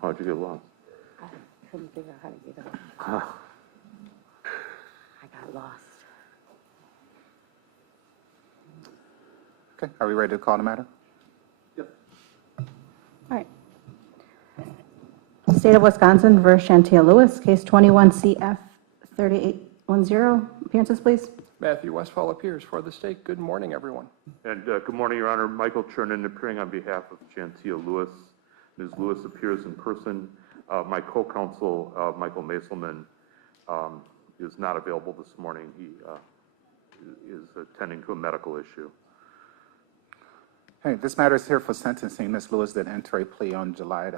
How'd you get lost? I couldn't figure out how to get up. I got lost. Okay, are we ready to call the matter? Yep. All right. State of Wisconsin versus Chantia Lewis, case 21 CF 3810. Appearances, please. Matthew Westfall appears for the state. Good morning, everyone. And good morning, Your Honor. Michael Chernin appearing on behalf of Chantia Lewis. Ms. Lewis appears in person. My co-counsel, Michael Maselman, is not available this morning. He is attending to a medical issue. Hey, this matter is here for sentencing. Ms. Lewis did enter a plea on July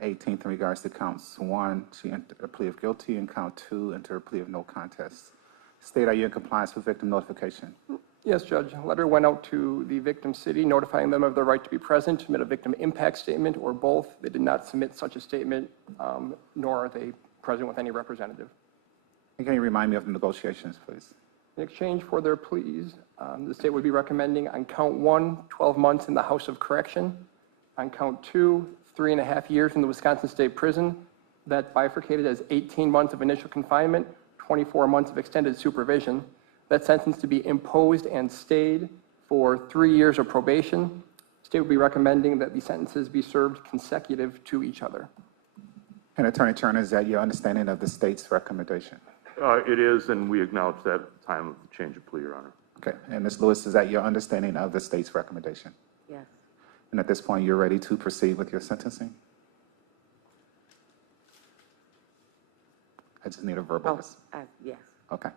18th in regards to counts 1. She entered a plea of guilty, and count 2 entered a plea of no contest. State, are you in compliance with victim notification? Yes, Judge. A letter went out to the victim city notifying them of their right to be present, submit a victim impact statement, or both. They did not submit such a statement, nor are they present with any representative. And can you remind me of the negotiations, please? In exchange for their pleas, the state would be recommending on count 1, 12 months in the House of Correction, on count 2, 3.5 years in the Wisconsin State Prison, that bifurcated as 18 months of initial confinement, 24 months of extended supervision. That sentence to be imposed and stayed for 3 years of probation. The state would be recommending that the sentences be served consecutive to each other. And Attorney Turner, is that your understanding of the state's recommendation? It is, and we acknowledge that at the time of the change of plea, Your Honor. Okay, and Ms. Lewis, is that your understanding of the state's recommendation? Yes. And at this point, you're ready to proceed with your sentencing? I just need a verbal. Yes. Okay.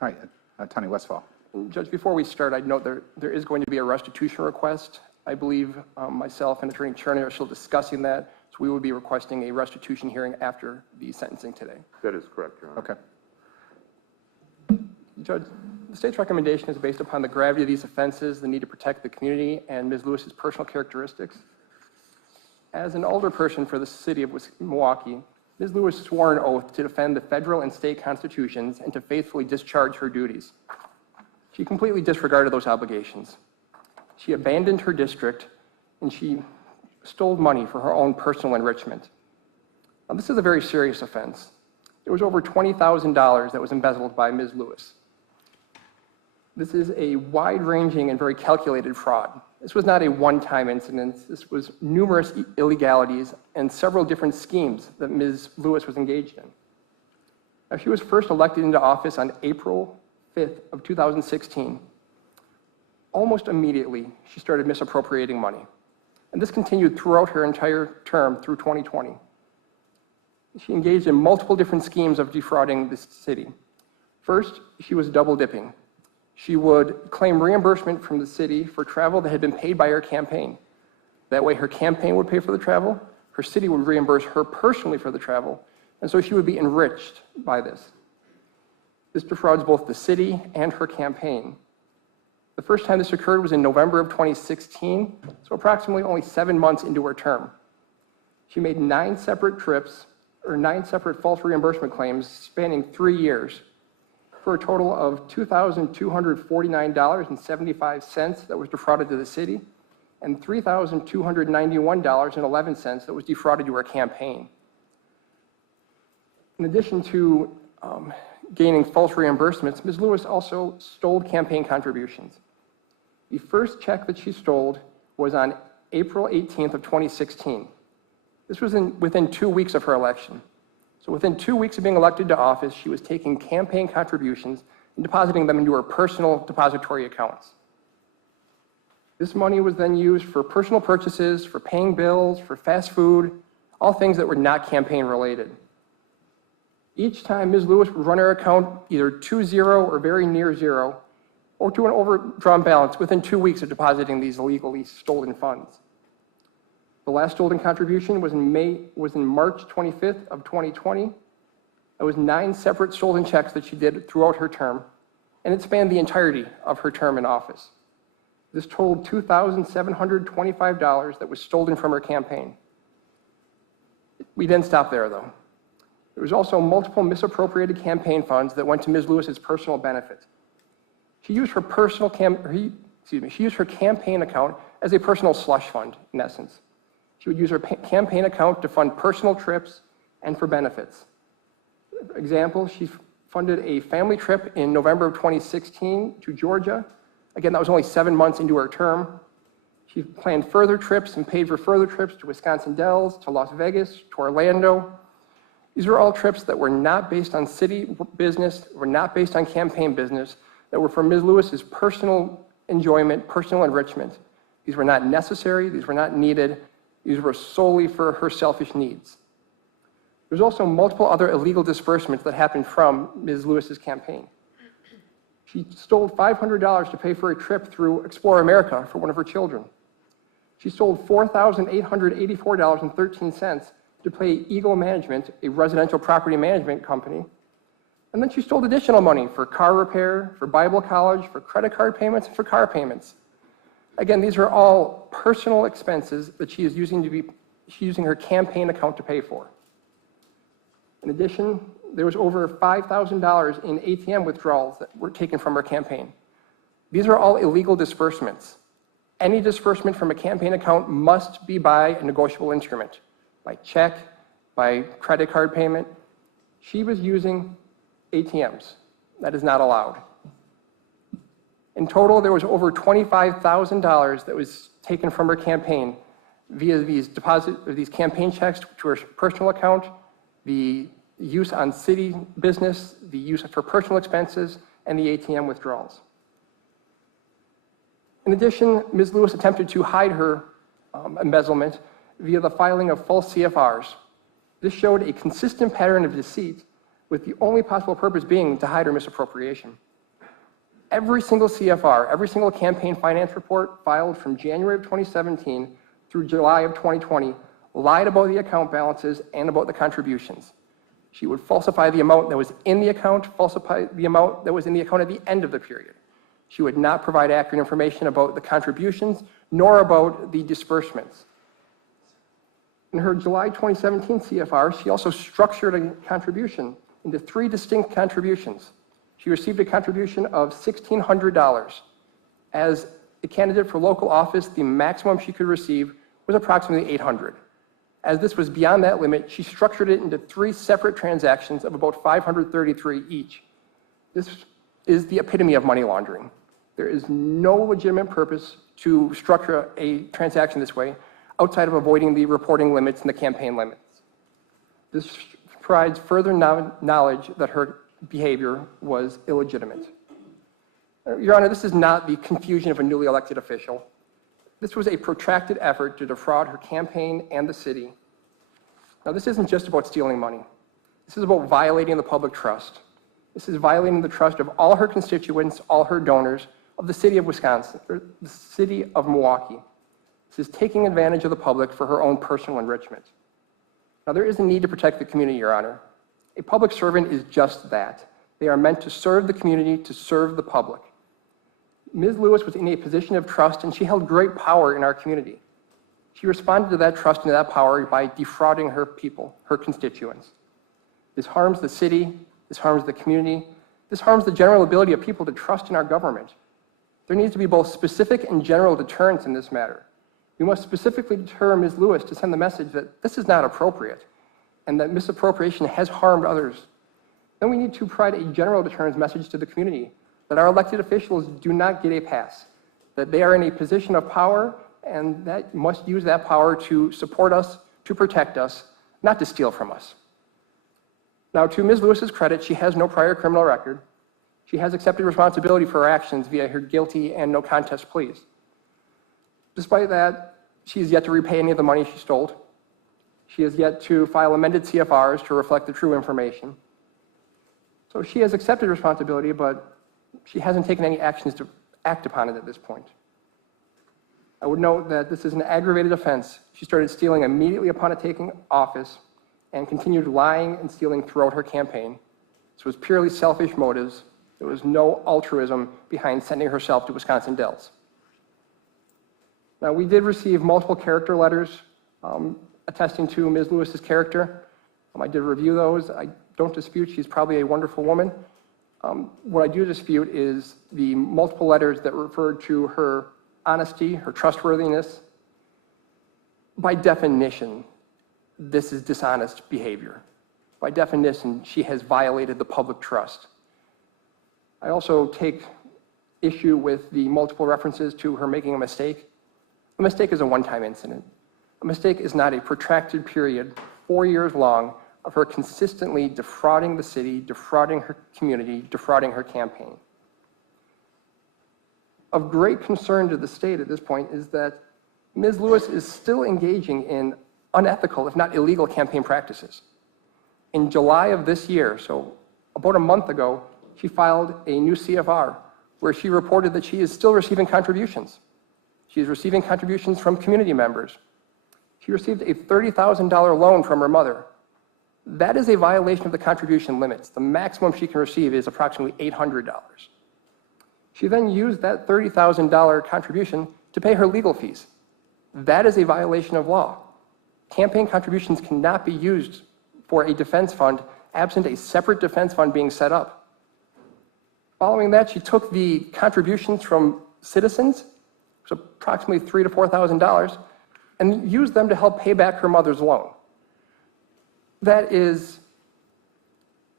All right, Attorney Westfall. Judge, before we start, I'd note there is going to be a restitution request. I believe myself and Attorney Chernin are still discussing that, so we will be requesting a restitution hearing after the sentencing today. That is correct, Your Honor. Okay. Judge, the state's recommendation is based upon the gravity of these offenses, the need to protect the community, and Ms. Lewis's personal characteristics. As an alderperson for the city of Milwaukee, Ms. Lewis swore an oath to defend the federal and state constitutions and to faithfully discharge her duties. She completely disregarded those obligations. She abandoned her district, and she stole money for her own personal enrichment. Now, this is a very serious offense. There was over $20,000 that was embezzled by Ms. Lewis. This is a wide-ranging and very calculated fraud. This was not a one-time incident. This was numerous illegalities and several different schemes that Ms. Lewis was engaged in. Now, she was first elected into office on April 5th of 2016. Almost immediately, she started misappropriating money. And this continued throughout her entire term through 2020. She engaged in multiple different schemes of defrauding the city. First, she was double dipping. She would claim reimbursement from the city for travel that had been paid by her campaign. That way her campaign would pay for the travel, her city would reimburse her personally for the travel, and so she would be enriched by this. This defrauds both the city and her campaign. The first time this occurred was in November of 2016, so approximately only 7 months into her term. She made 9 separate trips, or 9 separate false reimbursement claims spanning 3 years, for a total of $2,249.75 that was defrauded to the city, and $3,291.11 that was defrauded to her campaign. In addition to gaining false reimbursements, Ms. Lewis also stole campaign contributions. The first check that she stole was on April 18th of 2016. This was within 2 weeks of her election. So within 2 weeks of being elected to office, she was taking campaign contributions and depositing them into her personal depository accounts. This money was then used for personal purchases, for paying bills, for fast food, all things that were not campaign related. Each time Ms. Lewis would run her account either to zero or very near zero, or to an overdrawn balance within 2 weeks of depositing these illegally stolen funds. The last stolen contribution was in March 25th of 2020. It was 9 separate stolen checks that she did throughout her term, and it spanned the entirety of her term in office. This totaled $2,725 that was stolen from her campaign. We didn't stop there, though. There was also multiple misappropriated campaign funds that went to Ms. Lewis's personal benefit. She used her campaign account as a personal slush fund, in essence. She would use her campaign account to fund personal trips and for benefits. Example, she funded a family trip in November of 2016 to Georgia. Again, that was only 7 months into her term. She planned further trips and paid for further trips to Wisconsin Dells, to Las Vegas, to Orlando. These were all trips that were not based on city business, were not based on campaign business, that were for Ms. Lewis's personal enjoyment, personal enrichment. These were not necessary, these were not needed, these were solely for her selfish needs. There's also multiple other illegal disbursements that happened from Ms. Lewis's campaign. She stole $500 to pay for a trip through Explore America for one of her children. She sold $4,884.13 to pay Eagle Management, a residential property management company. And then she stole additional money for car repair, for Bible college, for credit card payments, and for car payments. Again, these are all personal expenses that she is using her campaign account to pay for. In addition, there was over $5,000 in ATM withdrawals that were taken from her campaign. These are all illegal disbursements. Any disbursement from a campaign account must be by a negotiable instrument, by check, by credit card payment. She was using ATMs. That is not allowed. In total, there was over $25,000 that was taken from her campaign via these campaign checks to her personal account, the use on city business, the use for personal expenses, and the ATM withdrawals. In addition, Ms. Lewis attempted to hide her embezzlement via the filing of false CFRs. This showed a consistent pattern of deceit, with the only possible purpose being to hide her misappropriation. Every single CFR, every single campaign finance report filed from January of 2017 through July of 2020 lied about the account balances and about the contributions. She would falsify the amount that was in the account, falsify the amount that was in the account at the end of the period. She would not provide accurate information about the contributions nor about the disbursements. In her July 2017 CFR, she also structured a contribution into 3 distinct contributions. She received a contribution of $1,600. As a candidate for local office, the maximum she could receive was approximately $800. As this was beyond that limit, she structured it into 3 separate transactions of about $533 each. This is the epitome of money laundering. There is no legitimate purpose to structure a transaction this way outside of avoiding the reporting limits and the campaign limits. This provides further knowledge that her behavior was illegitimate. Your Honor, this is not the confusion of a newly elected official. This was a protracted effort to defraud her campaign and the city. Now, this isn't just about stealing money. This is about violating the public trust. This is violating the trust of all her constituents, all her donors, of the city of Wisconsin, or the city of Milwaukee. This is taking advantage of the public for her own personal enrichment. Now, there is a need to protect the community, Your Honor. A public servant is just that. They are meant to serve the community, to serve the public. Ms. Lewis was in a position of trust, and she held great power in our community. She responded to that trust and to that power by defrauding her people, her constituents. This harms the city, this harms the community, this harms the general ability of people to trust in our government. There needs to be both specific and general deterrence in this matter. We must specifically deter Ms. Lewis to send the message that this is not appropriate and that misappropriation has harmed others. Then we need to provide a general deterrence message to the community that our elected officials do not get a pass, that they are in a position of power and that must use that power to support us, to protect us, not to steal from us. Now, to Ms. Lewis's credit, she has no prior criminal record. She has accepted responsibility for her actions via her guilty and no contest pleas. Despite that, she has yet to repay any of the money she stole. She has yet to file amended CFRs to reflect the true information. So she has accepted responsibility, but she hasn't taken any actions to act upon it at this point. I would note that this is an aggravated offense. She started stealing immediately upon taking office and continued lying and stealing throughout her campaign. This was purely selfish motives. There was no altruism behind sending herself to Wisconsin Dells. Now, we did receive multiple character letters attesting to Ms. Lewis's character. I did review those. I don't dispute she's probably a wonderful woman. What I do dispute is the multiple letters that referred to her honesty, her trustworthiness. By definition, this is dishonest behavior. By definition, she has violated the public trust. I also take issue with the multiple references to her making a mistake. A mistake is a one-time incident. A mistake is not a protracted period, 4 years long, of her consistently defrauding the city, defrauding her community, defrauding her campaign. Of great concern to the state at this point is that Ms. Lewis is still engaging in unethical, if not illegal, campaign practices. In July of this year, so about a month ago, she filed a new CFR where she reported that she is still receiving contributions. She is receiving contributions from community members. She received a $30,000 loan from her mother. That is a violation of the contribution limits. The maximum she can receive is approximately $800. She then used that $30,000 contribution to pay her legal fees. That is a violation of law. Campaign contributions cannot be used for a defense fund absent a separate defense fund being set up. Following that, she took the contributions from citizens, which was approximately $3,000 to $4,000, and used them to help pay back her mother's loan. That is,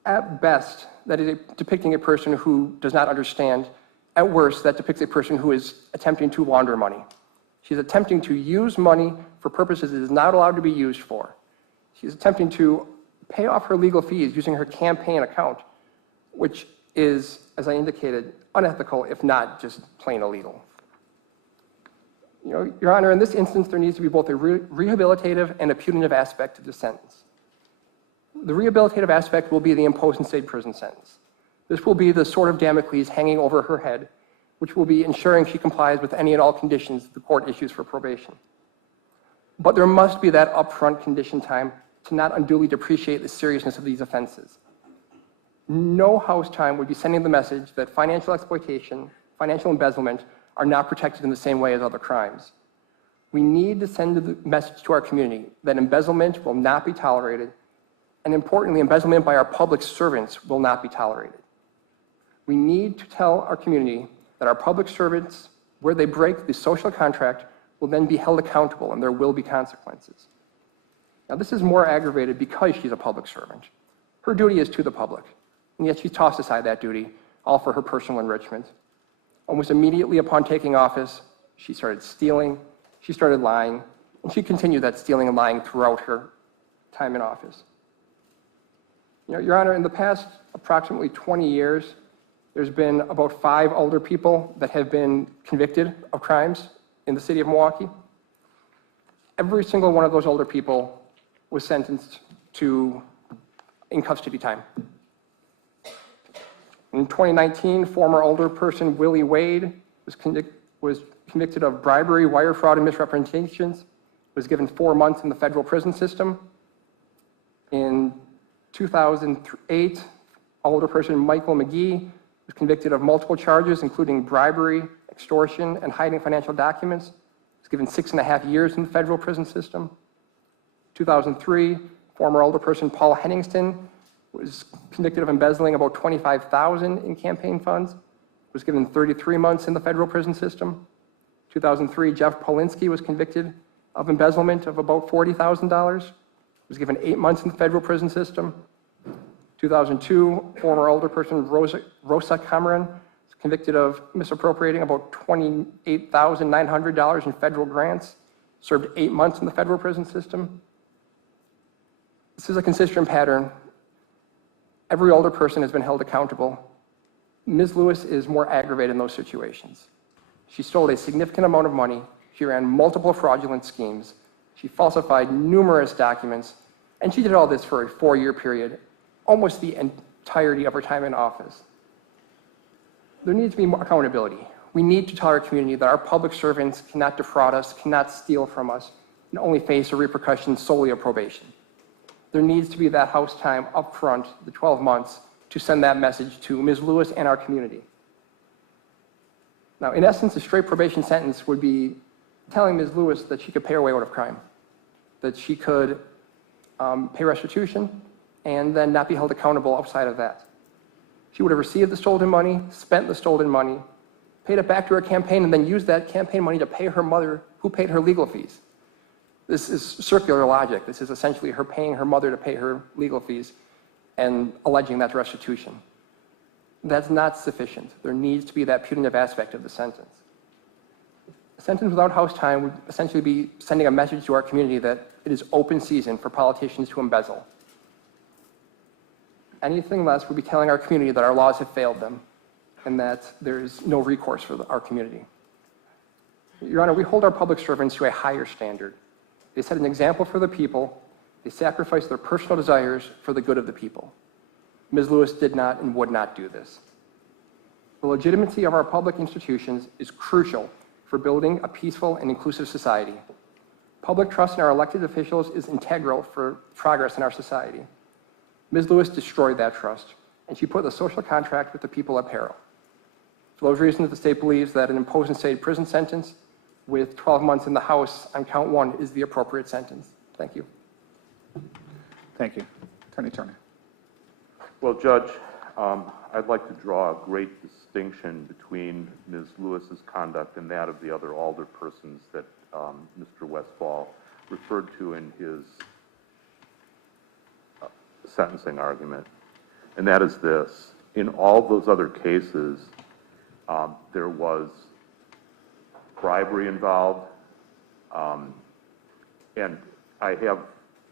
at best, that is depicting a person who does not understand. At worst, that depicts a person who is attempting to launder money. She's attempting to use money for purposes it is not allowed to be used for. She's attempting to pay off her legal fees using her campaign account, which is, as I indicated, unethical, if not just plain illegal. Your Honor, in this instance, there needs to be both a rehabilitative and a punitive aspect to the sentence. The rehabilitative aspect will be the imposed and state prison sentence. This will be the sword of Damocles hanging over her head, which will be ensuring she complies with any and all conditions the court issues for probation. But there must be that upfront condition time to not unduly depreciate the seriousness of these offenses. No house time would be sending the message that financial exploitation, financial embezzlement are not protected in the same way as other crimes. We need to send the message to our community that embezzlement will not be tolerated, and importantly, embezzlement by our public servants will not be tolerated. We need to tell our community that our public servants, where they break the social contract, will then be held accountable and there will be consequences. Now, this is more aggravated because she's a public servant. Her duty is to the public, and yet she tossed aside that duty, all for her personal enrichment. Almost immediately upon taking office, she started stealing, she started lying, and she continued that stealing and lying throughout her time in office. Your Honor, in the past approximately 20 years, there's been about 5 older people that have been convicted of crimes in the city of Milwaukee. Every single one of those older people was sentenced to in custody time. In 2019, former older person Willie Wade was convicted of bribery, wire fraud, and misrepresentations, was given 4 months in the federal prison system. In 2008, older person Michael McGee was convicted of multiple charges, including bribery, extortion, and hiding financial documents. He was given 6.5 years in the federal prison system. 2003, former older person Paul Henningston was convicted of embezzling about $25,000 in campaign funds, was given 33 months in the federal prison system. 2003, Jeff Polinsky was convicted of embezzlement of about $40,000, was given 8 months in the federal prison system. 2002, former older person Rosa Cameron was convicted of misappropriating about $28,900 in federal grants, served 8 months in the federal prison system. This is a consistent pattern. Every older person has been held accountable. Ms. Lewis is more aggravated in those situations. She stole a significant amount of money. She ran multiple fraudulent schemes. She falsified numerous documents, and she did all this for a 4-year period, almost the entirety of her time in office. There needs to be more accountability. We need to tell our community that our public servants cannot defraud us, cannot steal from us, and only face the repercussions solely of probation. There needs to be that house time up front, the 12 months, to send that message to Ms. Lewis and our community. Now, in essence, a straight probation sentence would be telling Ms. Lewis that she could pay her way out of crime, that she could pay restitution, and then not be held accountable outside of that. She would have received the stolen money, spent the stolen money, paid it back to her campaign, and then used that campaign money to pay her mother, who paid her legal fees. This is circular logic. This is essentially her paying her mother to pay her legal fees and alleging that's restitution. That's not sufficient. There needs to be that punitive aspect of the sentence. A sentence without house time would essentially be sending a message to our community that it is open season for politicians to embezzle. Anything less would be telling our community that our laws have failed them and that there is no recourse for our community. Your Honor, we hold our public servants to a higher standard. They set an example for the people. They sacrifice their personal desires for the good of the people. Ms. Lewis did not and would not do this. The legitimacy of our public institutions is crucial for building a peaceful and inclusive society. Public trust in our elected officials is integral for progress in our society. Ms. Lewis destroyed that trust, and she put the social contract with the people at peril. For those reasons, the state believes that an imposed and stated prison sentence with 12 months in the House on count 1 is the appropriate sentence. Thank you. Thank you. Attorney Turner. Well, Judge, I'd like to draw a great distinction between Ms. Lewis's conduct and that of the other alderpersons that Mr. Westfall referred to in his sentencing argument, and that is this. In all those other cases, there was bribery involved, and I have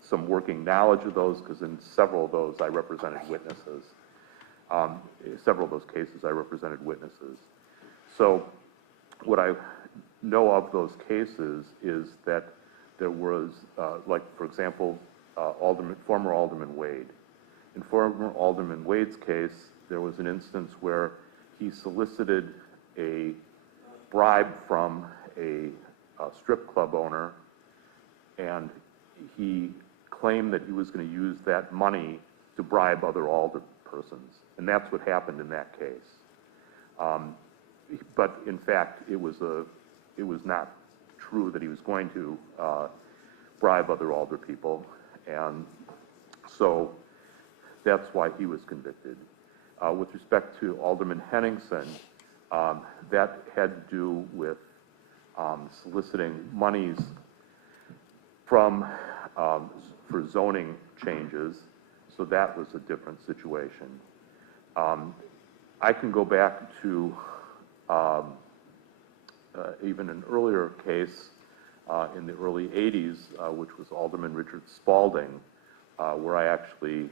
some working knowledge of those because in several of those I represented witnesses. Several of those cases I represented witnesses. So what I know of those cases is that there was, like for example, former Alderman Wade. In former Alderman Wade's case, there was an instance where he solicited a bribe from a strip club owner, and he claimed that he was going to use that money to bribe other alderpersons, and that's what happened in that case. But in fact, it was not true that he was going to bribe other alderpeople, and so that's why he was convicted. With respect to Alderman Henningsen, that had to do with soliciting monies from for zoning changes, so that was a different situation. I can go back to even an earlier case in the early 80s, which was Alderman Richard Spalding, where I actually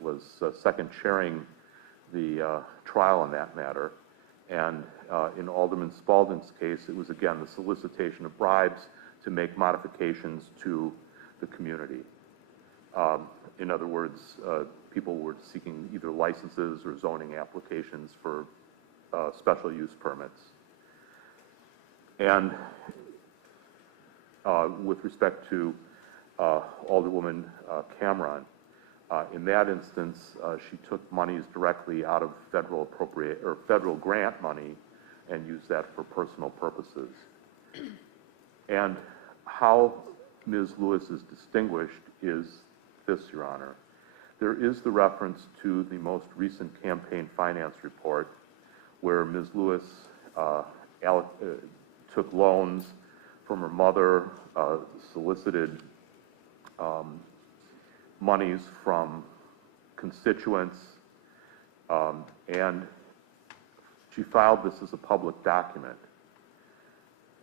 was second chairing the trial on that matter. And in Alderman Spalding's case, it was again the solicitation of bribes to make modifications to the community. In other words, people were seeking either licenses or zoning applications for special use permits. And with respect to Alderwoman Cameron, in that instance, she took monies directly out of federal grant money and used that for personal purposes. And how Ms. Lewis is distinguished is this, Your Honor. There is the reference to the most recent campaign finance report where Ms. Lewis took loans from her mother, solicited monies from constituents, and she filed this as a public document.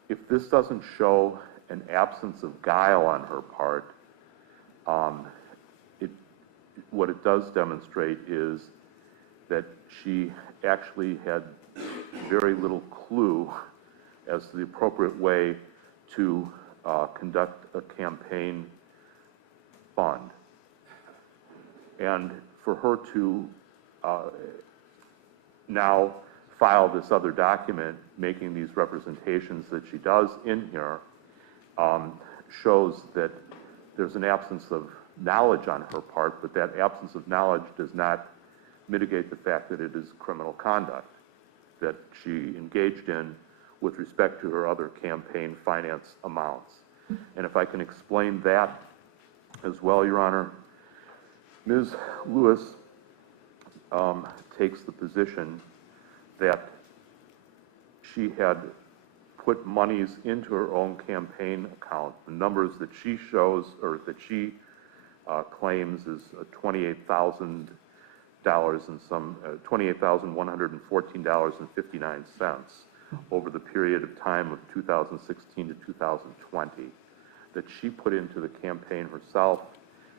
If this doesn't show an absence of guile on her part, what it does demonstrate is that she actually had very little clue as to the appropriate way to conduct a campaign fund. And for her to now file this other document making these representations that she does in here shows that there's an absence of knowledge on her part, but that absence of knowledge does not mitigate the fact that it is criminal conduct that she engaged in with respect to her other campaign finance amounts. And if I can explain that as well, Your Honor, Ms. Lewis takes the position that she had put monies into her own campaign account. The numbers that she shows, or that she claims, is $28,000 and some $28,114.59 over the period of time of 2016 to 2020 that she put into the campaign herself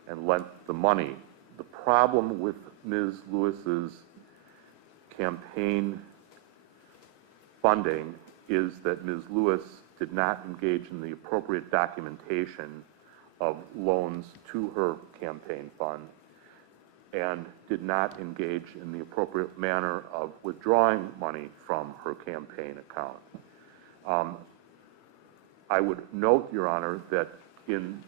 and lent the money. The problem with Ms. Lewis's campaign funding is that Ms. Lewis did not engage in the appropriate documentation of loans to her campaign fund and did not engage in the appropriate manner of withdrawing money from her campaign account. I would note, Your Honor, that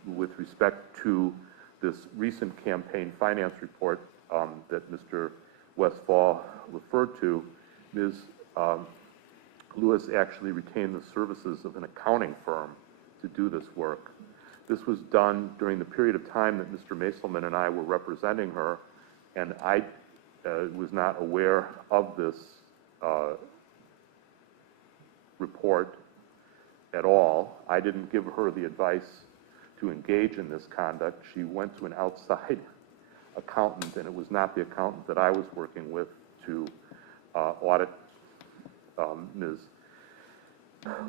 with respect to this recent campaign finance report that Mr. Westfall referred to, Ms. Lewis actually retained the services of an accounting firm to do this work. This was done during the period of time that Mr. Maselman and I were representing her, and I was not aware of this report at all. I didn't give her the advice to engage in this conduct. She went to an outside accountant, and it was not the accountant that I was working with to audit Ms.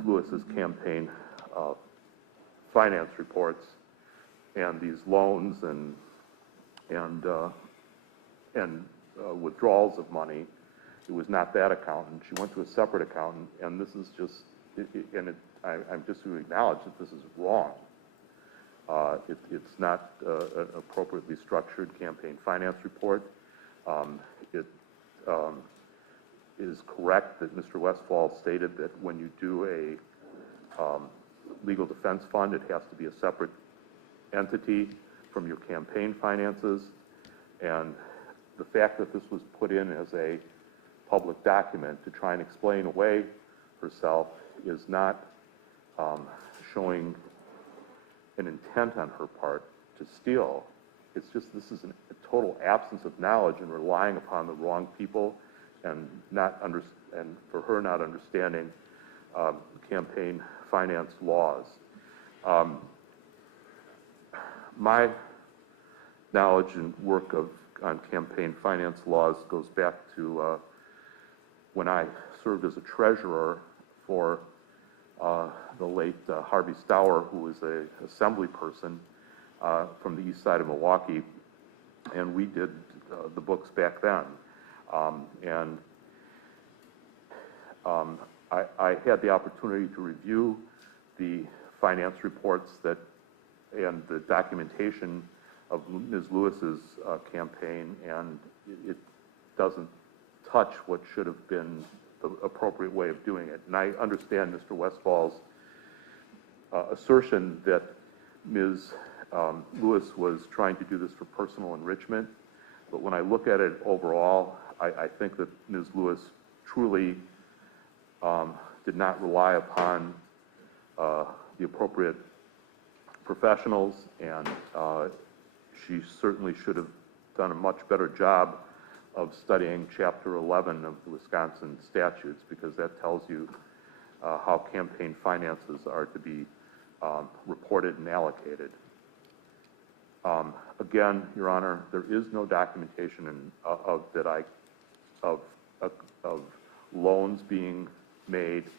Lewis's campaign finance reports and these loans and withdrawals of money. It was not that accountant. She went to a separate accountant, and this is just, I'm just to acknowledge that this is wrong. It's not an appropriately structured campaign finance report. It is correct that Mr. Westfall stated that when you do a legal defense fund, it has to be a separate entity from your campaign finances. And the fact that this was put in as a public document to try and explain away herself is not showing an intent on her part to steal. It's just this is a total absence of knowledge and relying upon the wrong people, and for her not understanding campaign finance laws. My knowledge and work on campaign finance laws goes back to when I served as a treasurer for the late Harvey Stour, who was an assembly person from the east side of Milwaukee, and we did the books back then. I had the opportunity to review the finance reports and the documentation of Ms. Lewis's campaign, and it doesn't touch what should have been the appropriate way of doing it. And I understand Mr. Westfall's assertion that Ms. Lewis was trying to do this for personal enrichment, but when I look at it overall, I think that Ms. Lewis truly did not rely upon the appropriate professionals, and she certainly should have done a much better job of studying Chapter 11 of the Wisconsin statutes, because that tells you how campaign finances are to be reported and allocated. Again, Your Honor, there is no documentation of loans being made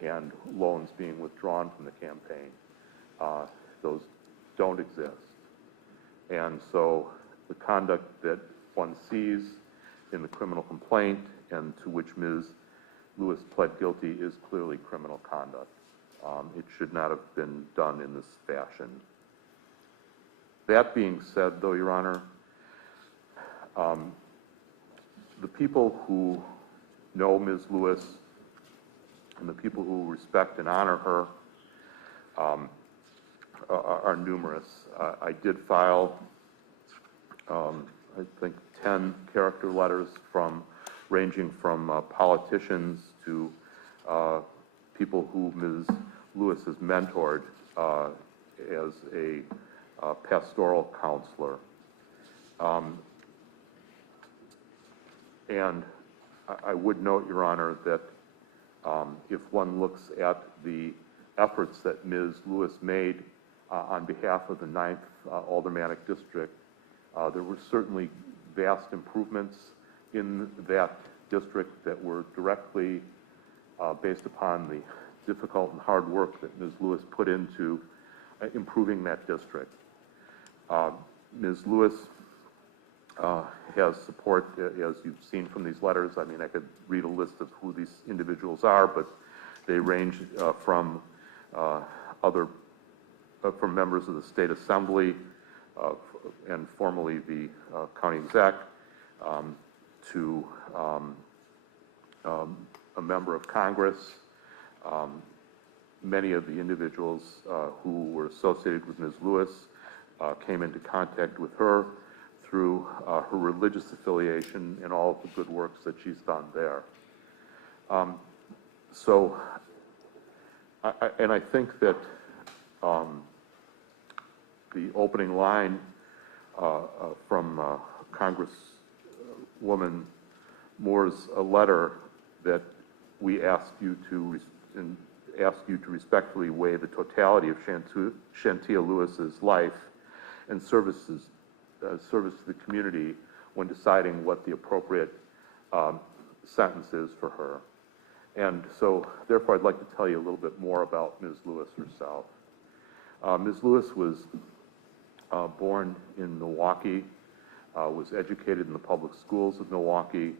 and loans being withdrawn from the campaign. Those don't exist. And so the conduct that one sees in the criminal complaint and to which Ms. Lewis pled guilty is clearly criminal conduct. It should not have been done in this fashion. That being said, though, Your Honor, the people who know Ms. Lewis and the people who respect and honor her are numerous. I did file, I think, 10 character letters ranging from politicians to people who Ms. Lewis has mentored as a pastoral counselor. And I would note, Your Honor, that If one looks at the efforts that Ms. Lewis made on behalf of the 9th Aldermanic District, there were certainly vast improvements in that district that were directly based upon the difficult and hard work that Ms. Lewis put into improving that district. Ms. Lewis has support, as you've seen from these letters. I mean, I could read a list of who these individuals are, but they range from from members of the State Assembly and formerly the county exec, to a member of Congress. Many of the individuals who were associated with Ms. Lewis came into contact with her through her religious affiliation and all of the good works that she's done there. I think that the opening line from Congresswoman Moore's letter that we ask you to respectfully weigh the totality of Chantia Lewis's life and service to the community when deciding what the appropriate sentence is for her. And so, therefore, I'd like to tell you a little bit more about Ms. Lewis herself. Ms. Lewis was born in Milwaukee, was educated in the public schools of Milwaukee.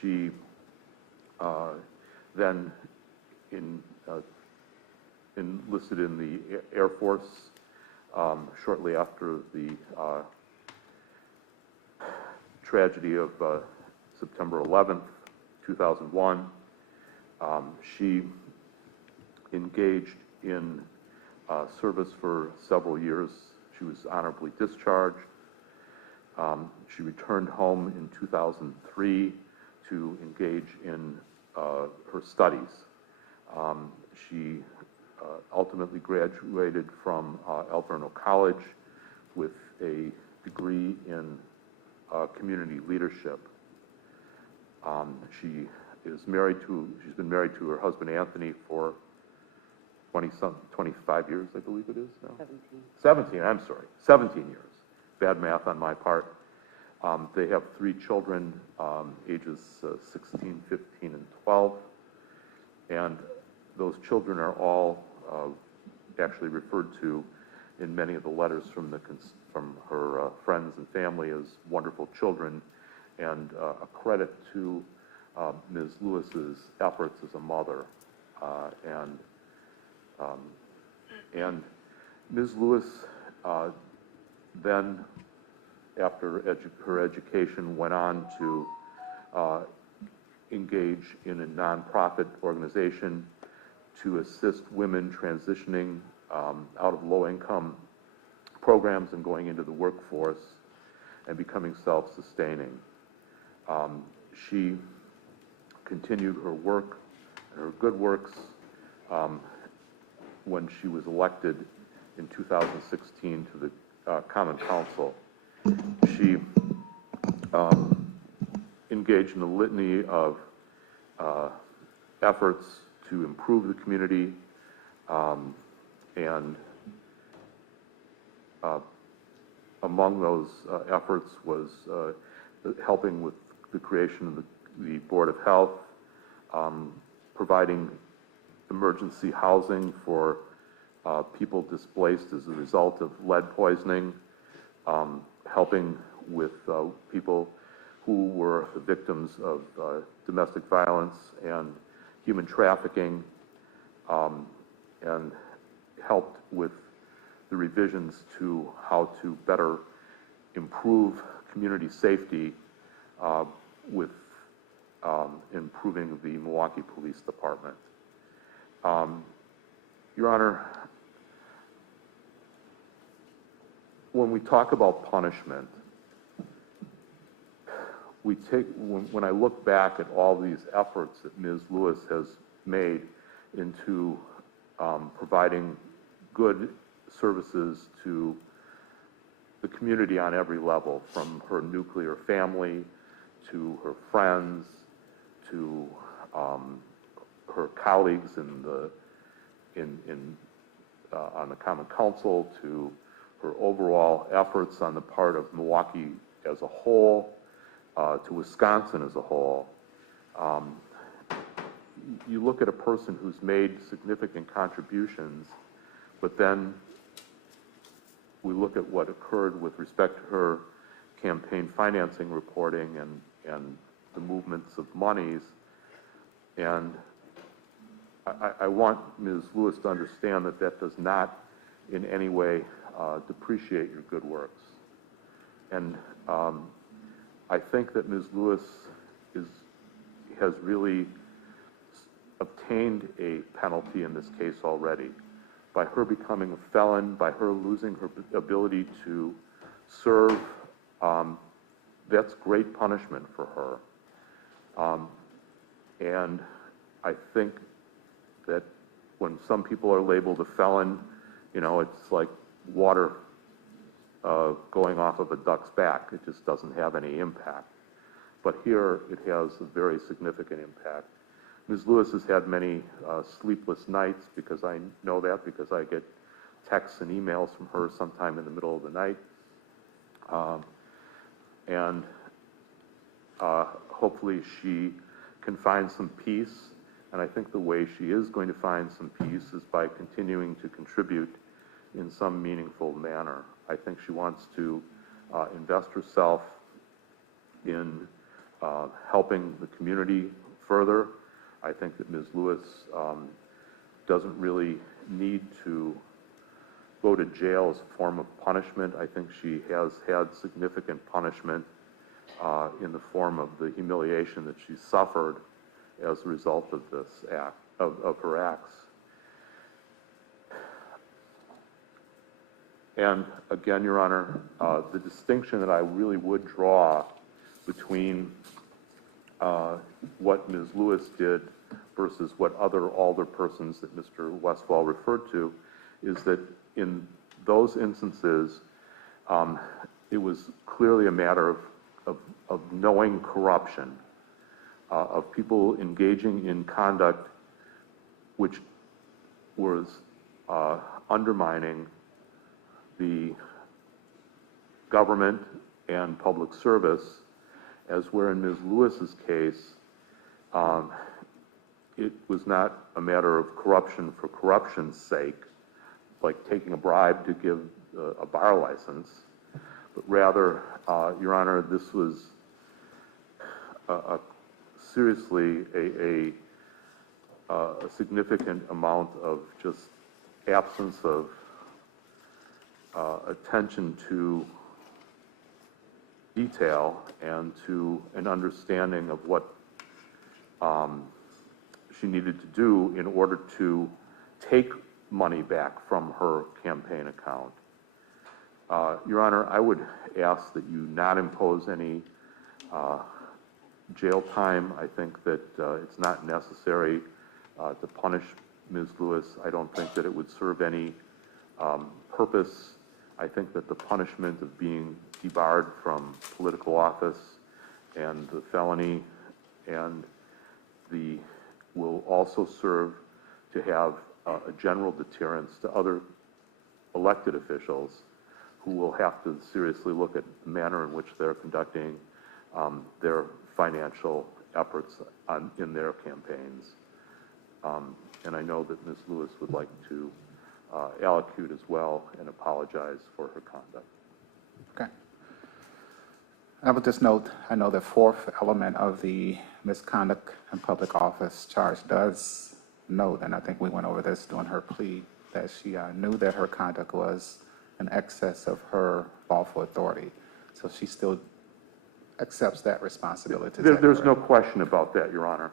She then enlisted in the Air Force shortly after the tragedy of September 11th, 2001. She engaged in service for several years. She was honorably discharged. She returned home in 2003 to engage in her studies. She ultimately graduated from Alverno College with a degree in community leadership. She's been married to her husband Anthony for 25 years, I believe it is now. 17, I'm sorry, 17 years. Bad math on my part. They have 3 children, ages 16, 15, and 12. And those children are all actually referred to in many of the letters from her friends and family as wonderful children, and a credit to Ms. Lewis's efforts as a mother. And Ms. Lewis then, after her education, went on to engage in a nonprofit organization to assist women transitioning out of low-income programs and going into the workforce and becoming self-sustaining. She continued her work, her good works, when she was elected in 2016 to the Common Council. She engaged in a litany of efforts to improve the community, and among those efforts was helping with the creation of the Board of Health, providing emergency housing for people displaced as a result of lead poisoning, helping with people who were the victims of domestic violence and human trafficking, and helped with the revisions to how to better improve community safety with improving the Milwaukee Police Department. Your Honor, when we talk about punishment, when I look back at all these efforts that Ms. Lewis has made into providing good services to the community on every level, from her nuclear family to her friends to her colleagues in the on the Common Council, to her overall efforts on the part of Milwaukee as a whole, to Wisconsin as a whole. You look at a person who's made significant contributions, but then we look at what occurred with respect to her campaign financing reporting and the movements of monies. And I want Ms. Lewis to understand that that does not in any way depreciate your good works. And I think that Ms. Lewis has really obtained a penalty in this case already. By her becoming a felon, by her losing her ability to serve, that's great punishment for her. And I think that when some people are labeled a felon, you know, it's like water going off of a duck's back. It just doesn't have any impact. But here it has a very significant impact. Ms. Lewis has had many sleepless nights, because I know that, because I get texts and emails from her sometime in the middle of the night. And hopefully she can find some peace. And I think the way she is going to find some peace is by continuing to contribute in some meaningful manner. I think she wants to invest herself in helping the community further. I think that Ms. Lewis doesn't really need to go to jail as a form of punishment. I think she has had significant punishment in the form of the humiliation that she suffered as a result of this act, of her acts. And again, Your Honor, the distinction that I really would draw between what Ms. Lewis did versus what other alderpersons that Mr. Westfall referred to is that in those instances, it was clearly a matter of knowing corruption, of people engaging in conduct which was undermining the government and public service, as where in Ms. Lewis's case, it was not a matter of corruption for corruption's sake, like taking a bribe to give a bar license, but rather, Your Honor, this was seriously a significant amount of just absence of attention to detail and to an understanding of what she needed to do in order to take money back from her campaign account. Your Honor, I would ask that you not impose any jail time. I think that it's not necessary to punish Ms. Lewis. I don't think that it would serve any purpose. I think that the punishment of being debarred from political office and the felony and the will also serve to have a general deterrence to other elected officials who will have to seriously look at the manner in which they're conducting their financial efforts in their campaigns. And I know that Ms. Lewis would like to allocute as well and apologize for her conduct. Okay. I would just note, I know the fourth element of the misconduct in public office charge does note, and I think we went over this during her plea, that she knew that her conduct was in excess of her lawful authority. So she still accepts that responsibility. There's no question about that, Your Honor.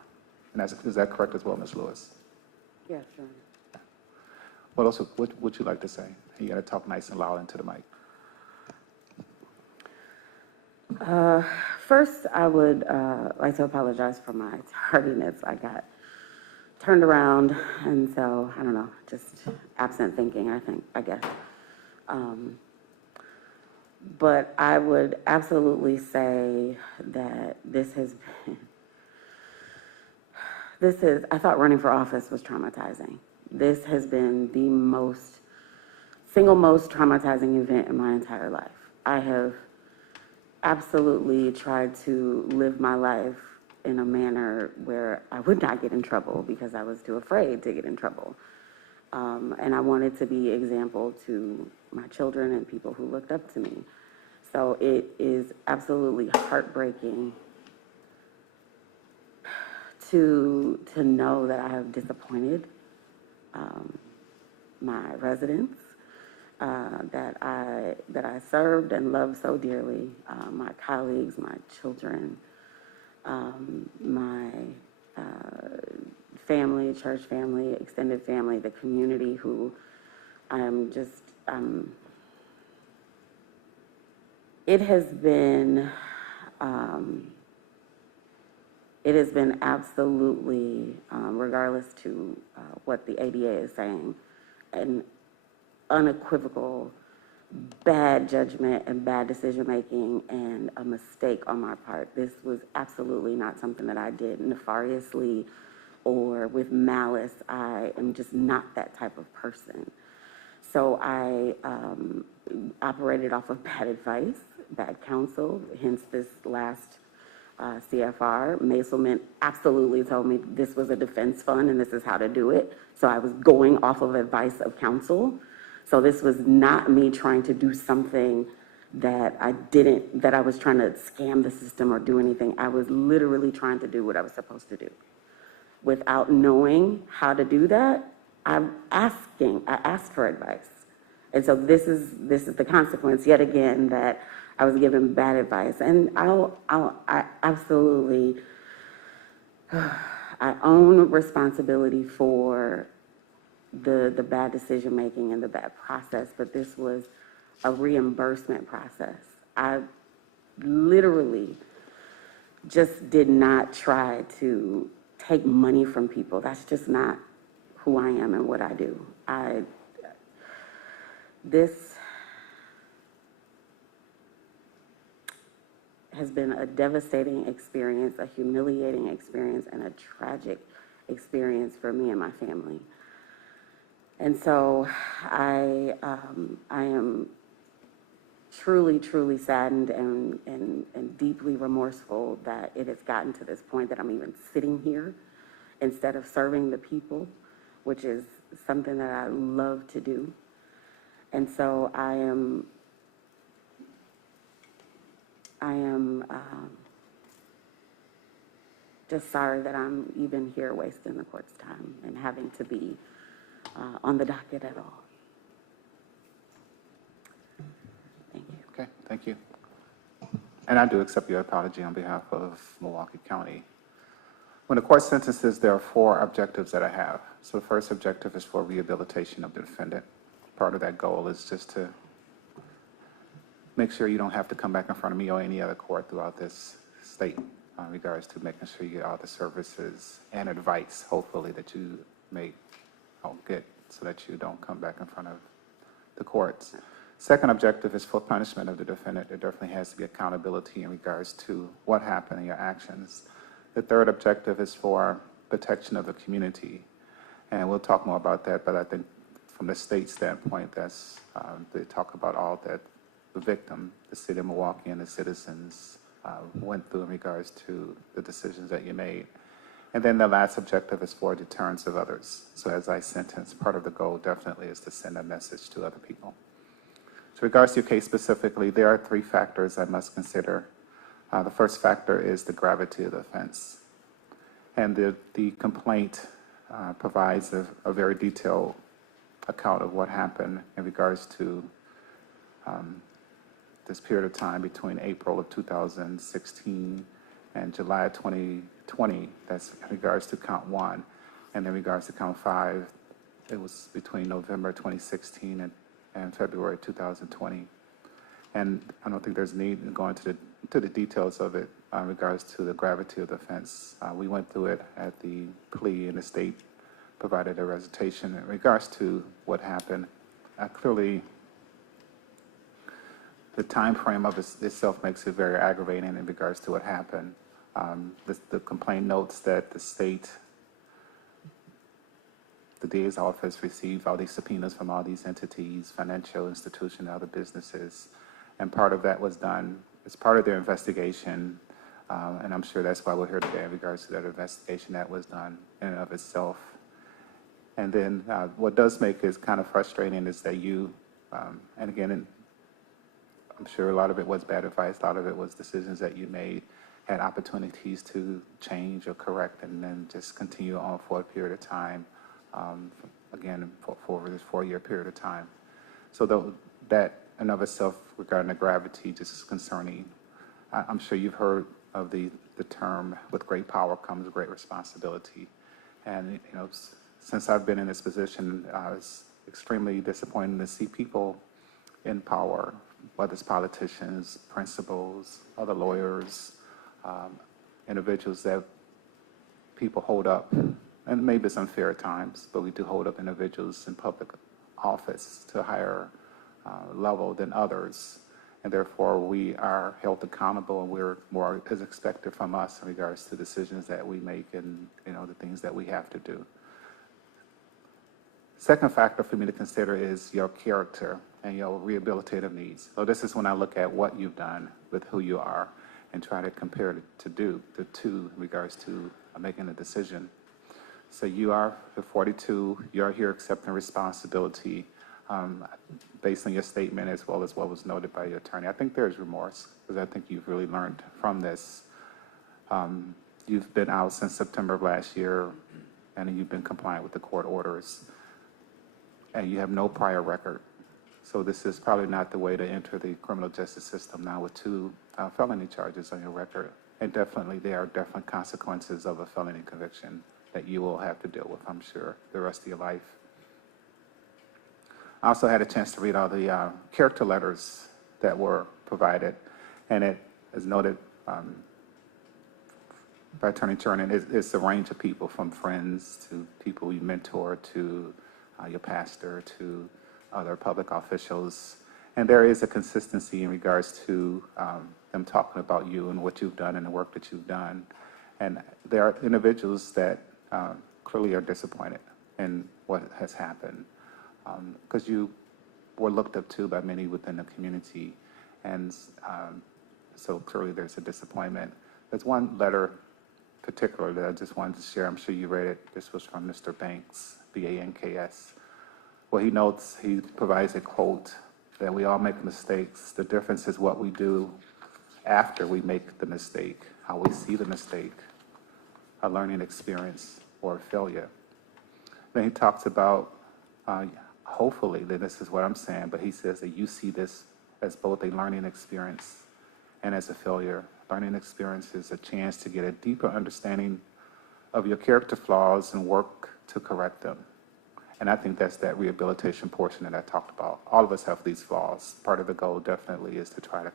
And is that correct as well, Ms. Lewis? Yes, Your Honor. What else would you like to say? You got to talk nice and loud into the mic. First, I would like to apologize for my tardiness. I got turned around, and so, I don't know, just absent thinking, I guess. But I would absolutely say that this has been, I thought running for office was traumatizing. This has been the single most traumatizing event in my entire life. I have absolutely tried to live my life in a manner where I would not get in trouble because I was too afraid to get in trouble. And I wanted to be example to my children and people who looked up to me. So it is absolutely heartbreaking to know that I have disappointed my residents, that I served and loved so dearly, my colleagues, my children, my family, church family, extended family, the community who it has been absolutely, regardless to what the ADA is saying, an unequivocal bad judgment and bad decision-making and a mistake on my part. This was absolutely not something that I did nefariously or with malice. I am just not that type of person. So I operated off of bad advice, bad counsel, hence this last CFR. Maiselman absolutely told me this was a defense fund and this is how to do it. So I was going off of advice of counsel. So this was not me trying to do something that I was trying to scam the system or do anything. I was literally trying to do what I was supposed to do. Without knowing how to do that, I asked for advice. And so this is the consequence yet again that I was given bad advice. And I absolutely, I own responsibility for the bad decision making and the bad process, but this was a reimbursement process. I literally just did not try to take money from people. That's just not who I am and what I do. This has been a devastating experience, a humiliating experience, and a tragic experience for me and my family. And so I am truly, truly saddened and deeply remorseful that it has gotten to this point that I'm even sitting here instead of serving the people, which is something that I love to do. And so I am just sorry that I'm even here wasting the court's time and having to be on the docket at all. Thank you. Okay, thank you. And I do accept your apology on behalf of Milwaukee County. When the court sentences, there are 4 objectives that I have. So the first objective is for rehabilitation of the defendant. Part of that goal is just to make sure you don't have to come back in front of me or any other court throughout this state in regards to making sure you get all the services and advice, hopefully, that you may get so that you don't come back in front of the courts. Second objective is for punishment of the defendant. There definitely has to be accountability in regards to what happened in your actions. The third objective is for protection of the community. And we'll talk more about that, but I think from the state standpoint, that's they talk about all that the victim, the city of Milwaukee, and the citizens went through in regards to the decisions that you made. And then the last objective is for deterrence of others. So as I sentence, part of the goal definitely is to send a message to other people. So in regards to your case specifically, there are 3 factors I must consider. The first factor is the gravity of the offense. And the complaint provides a very detailed account of what happened in regards to this period of time between April of 2016 and July of 2020. That's in regards to count 1. And in regards to count 5, it was between November 2016 and February 2020. And I don't think there's need in going to the details of it in regards to the gravity of the offense. We went through it at the plea, and the state provided a recitation in regards to what happened. Clearly, the time frame of itself makes it very aggravating in regards to what happened. The complaint notes that the state the DA's office received all these subpoenas from all these entities, financial institutions, other businesses. And part of that was done as part of their investigation. And I'm sure that's why we're here today in regards to that investigation that was done in and of itself. And then what does make it kind of frustrating is that you, and again, I'm sure a lot of it was bad advice, a lot of it was decisions that you made, had opportunities to change or correct, and then just continue on for a period of time, again, for this 4-year period of time. So that in of itself, regarding the gravity, just is concerning. I'm sure you've heard of the term, with great power comes great responsibility. And, since I've been in this position, it's extremely disappointing to see people in power, whether it's politicians, principals, other lawyers, individuals that people hold up, and maybe it's unfair at times, but we do hold up individuals in public office to a higher level than others, and therefore we are held accountable, and we're more is expected from us in regards to decisions that we make and the things that we have to do. Second factor for me to consider is your character and your rehabilitative needs. So this is when I look at what you've done with who you are and try to compare the two in regards to making a decision. So you are 42, you're here accepting responsibility based on your statement as well as what was noted by your attorney. I think there's remorse because I think you've really learned from this. You've been out since September of last year and you've been compliant with the court orders and you have no prior record. So this is probably not the way to enter the criminal justice system now with 2 felony charges on your record. And definitely, there are definite consequences of a felony conviction that you will have to deal with, I'm sure, the rest of your life. I also had a chance to read all the character letters that were provided. And it is noted by Attorney Chernin, it's a range of people from friends to people you mentor to your pastor to other public officials. And there is a consistency in regards to them talking about you and what you've done and the work that you've done. And there are individuals that clearly are disappointed in what has happened because you were looked up to by many within the community. And so clearly there's a disappointment. There's one letter particular that I just wanted to share. I'm sure you read it. This was from Mr. Banks, B-A-N-K-S. Well, he notes, he provides a quote that we all make mistakes. The difference is what we do after we make the mistake, how we see the mistake, a learning experience or a failure. Then he talks about, hopefully, that this is what I'm saying, but he says that you see this as both a learning experience and as a failure. Learning experience is a chance to get a deeper understanding of your character flaws and work to correct them. And I think that's that rehabilitation portion that I talked about. All of us have these flaws. Part of the goal definitely is to try to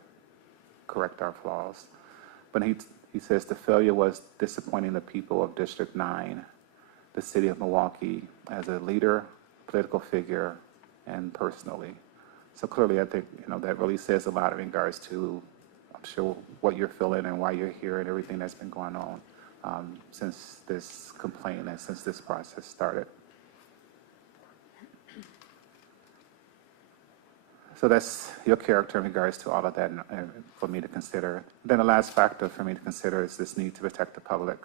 correct our flaws. But he says the failure was disappointing the people of District 9, the city of Milwaukee, as a leader, political figure, and personally. So clearly I think that really says a lot in regards to, I'm sure, what you're feeling and why you're here and everything that's been going on since this complaint and since this process started. So that's your character in regards to all of that for me to consider. Then the last factor for me to consider is this need to protect the public.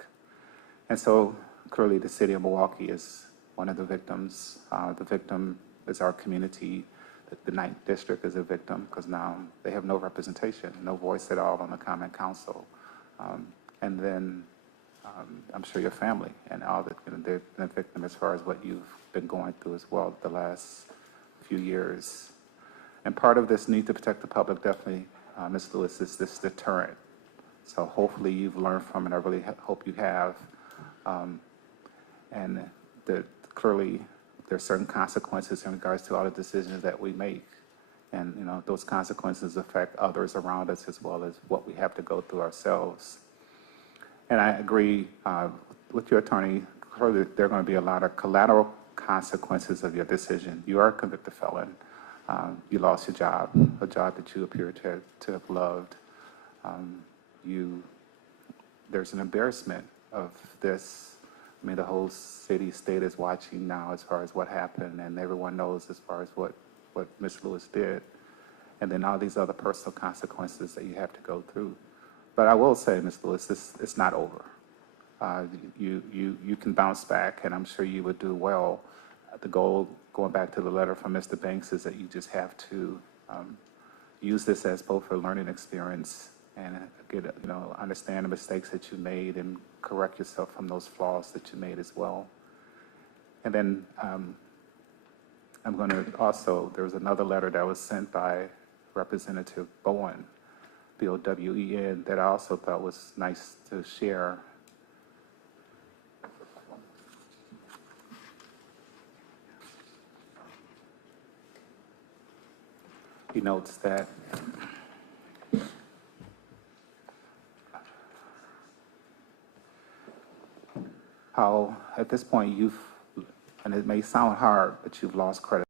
And so clearly the city of Milwaukee is one of the victims. The victim is our community. The 9th district is a victim because now they have no representation, no voice at all on the Common Council. And then I'm sure your family and all that, they've been a victim as far as what you've been going through as well the last few years. And part of this need to protect the public, definitely, Ms. Lewis, is this deterrent. So hopefully you've learned from it. I really hope you have. And clearly there are certain consequences in regards to all the decisions that we make. And those consequences affect others around us as well as what we have to go through ourselves. And I agree with your attorney, clearly there are going to be a lot of collateral consequences of your decision. You are a convicted felon. You lost your job, a job that you appear to have loved. There's an embarrassment of this I mean, the whole city, state is watching now as far as what happened, and everyone knows as far as what Ms. Lewis did. And then all these other personal consequences that you have to go through. But I will say, Ms. Lewis, it's not over. You can bounce back, and I'm sure you would do well. The goal, going back to the letter from Mr. Banks, is that you just have to use this as both a learning experience and understand the mistakes that you made and correct yourself from those flaws that you made as well. And then I'm going to also, there was another letter that was sent by Representative Bowen, B-O-W-E-N, that I also thought was nice to share. He notes that how at this point and it may sound hard, but you've lost credit